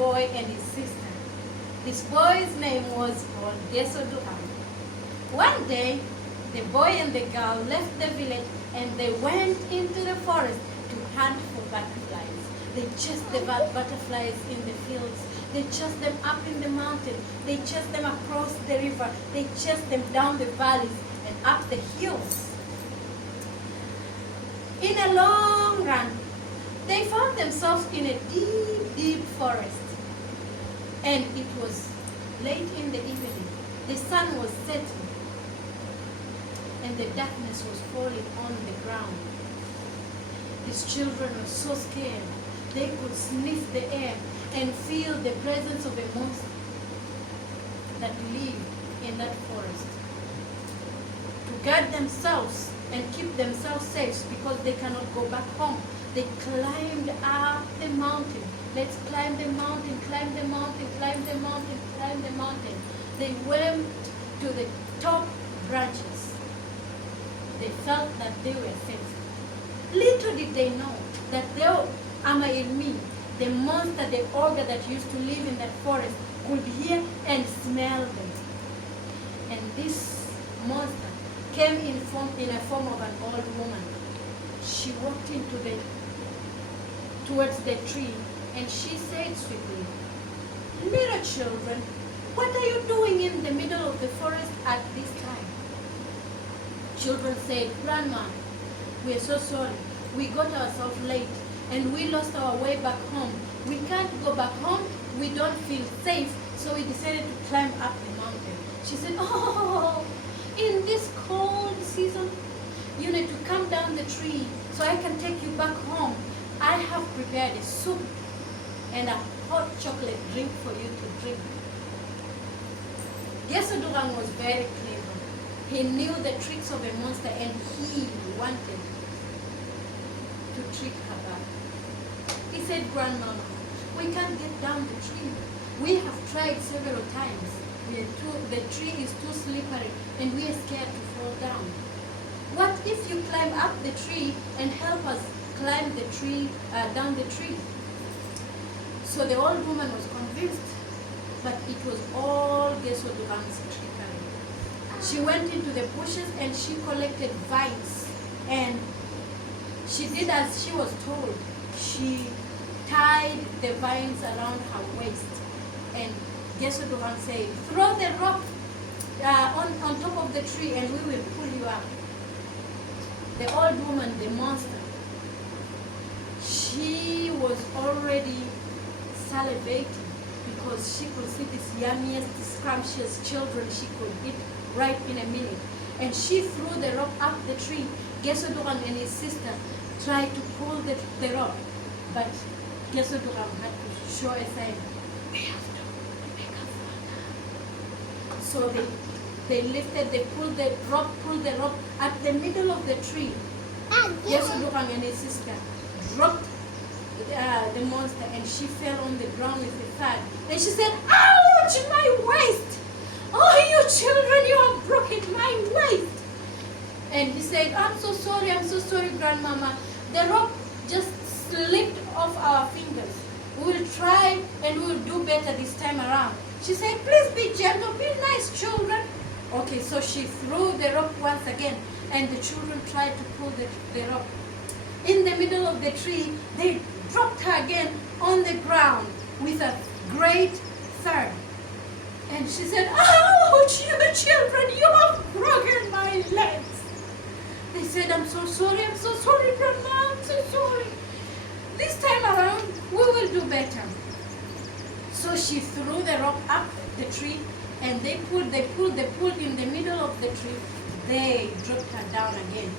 boy and his sister. This boy's name was called Iraqw. One day, the boy and the girl left the village and they went into the forest to hunt for butterflies. They chased the butterflies in the fields. They chased them up in the mountain. They chased them across the river. They chased them down the valleys and up the hills. In a long run, they found themselves in a deep, deep forest. And it was late in the evening. The sun was setting and the darkness was falling on the ground. These children were so scared. They could sniff the air and feel the presence of a monster that lived in that forest. To guard themselves and keep themselves safe because they cannot go back home, they climbed up the mountain. Let's climb the mountain, climb the mountain, climb the mountain, climb the mountain. They went to the top branches. They felt that they were safe. Little did they know that their amaze, the monster, the ogre that used to live in that forest, could hear and smell them. And this monster came in a form of an old woman. She walked towards the tree and she said sweetly, "Little children, what are you doing in the middle of the forest at this time?" Children said, "Grandma, we are so sorry. We got ourselves late and we lost our way back home. We can't go back home. We don't feel safe, so we decided to climb up the mountain." She said, "Oh, in this cold season, you need to come down the tree so I can take you back home. I have prepared a soup and a hot chocolate drink for you to drink." Iraqw was very clever. He knew the tricks of a monster and he wanted to trick her back. He said, "Grandmama, we can't get down the tree. We have tried several times. The tree is too slippery and we are scared to fall down. What if you climb up the tree and help us climb the tree, down the tree?" So the old woman was convinced, but it was all Iraqw's trickery. She went into the bushes and she collected vines, and she did as she was told. She tied the vines around her waist, and Iraqw said, "Throw the rope on top of the tree and we will pull you up." The old woman, the monster, she was already salivating because she could see these yummiest, scrumptious children she could eat right in a minute. And she threw the rope up the tree. Iraqw and his sister tried to pull the rope, but Iraqw had to show a sign, "We have to make a further." So they pulled the rope at the middle of the tree. Iraqw and his sister dropped the monster and she fell on the ground with a thud. And she said, "Ouch, my waist! Oh, you children, you have broken my waist." And he said, I'm so sorry, Grandmama. The rope just slipped off our fingers. We will try and we will do better this time around. She said, "Please be gentle, be nice, children." Okay, so she threw the rope once again and the children tried to pull the rope. In the middle of the tree, they dropped her again on the ground with a great thud. And she said, "Ouch, you children, you have broken my legs." They said, I'm so sorry, Grandma, I'm so sorry. This time around, we will do better." So she threw the rope up the tree and they pulled in the middle of the tree. They dropped her down again.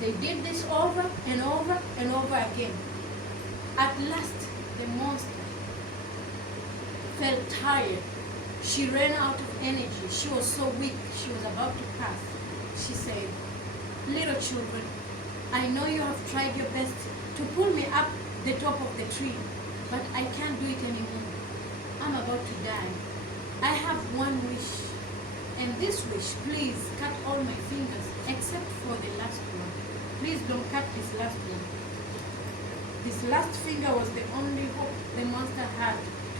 They did this over and over and over again. At last, the monster felt tired. She ran out of energy. She was so weak, she was about to pass. She said, "Little children, I know you have tried your best to pull me up the top of the tree, but I can't do it anymore. I'm about to die. I have one wish, and this wish, please cut all my fingers except for the last one. Please don't cut this last one." This last finger was the only hope the monster had to